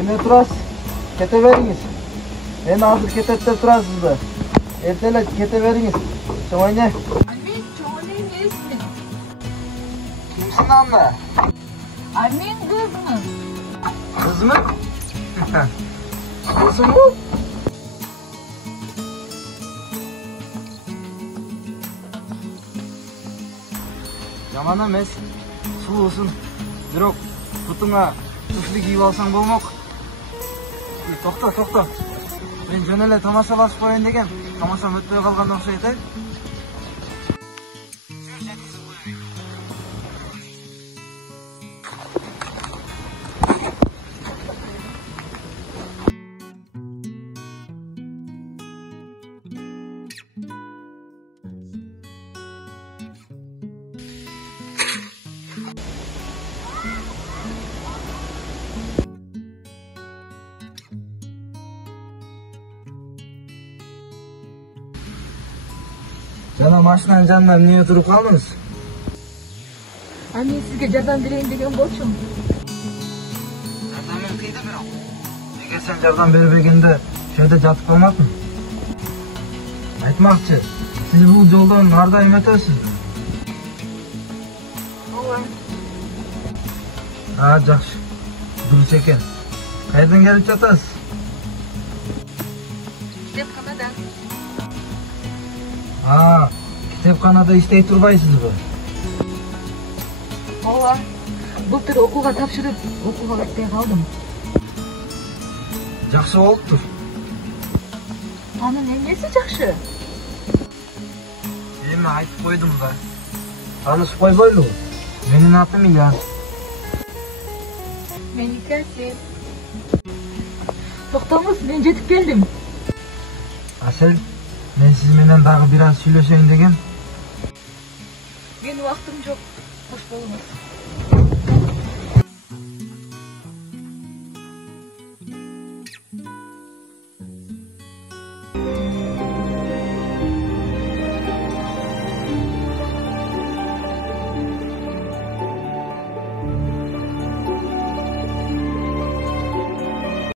Eме турасыз, кете бериңиз. Эми азыр кетет деп турасыз да. Эртеле кете бериңиз. Чоң эне. Мен чоң эне эмесмин. Кимсиң анда? Мен кызмын. Кызмы? Кызмы? Жаман эмес. Сулуусун. Бирок бутуңа туфли кийип алсаң болмок. Токто. Мен жөн эле тамаша басып коеюн дегем. Тамашам өтпөй калган окшойт. Жана машинанын жанына эмне туруп калдыңыз? Мен сизге жардам берейин деген болчумун. Жардамым тийди бирок. Неге сен жардам бербегенде ошол жерде жатып калмадың? Айтмакчы, сиз бул жолдон ар дайым өтөсүзбү? Ооба. Жакшы. Дурус экен. Кайдан келип жатасыз? Китепканадан. Китепканада иштей турбайсызбы? Ооба. Былтыр окууга тапшырып, окууга кетпей калдым. Жакшы болуптур. Анын эмнеси жакшы? Эми айтып койдум да. Таанышып койбойлубу? Менин атым Ильяс. Меники Асел. Токтоңуз, мен жетип келдим. Асел, мен сиз менен дагы бир аз сүйлөшөйүн дегем. Менин убактым жок. Кош болуңуз.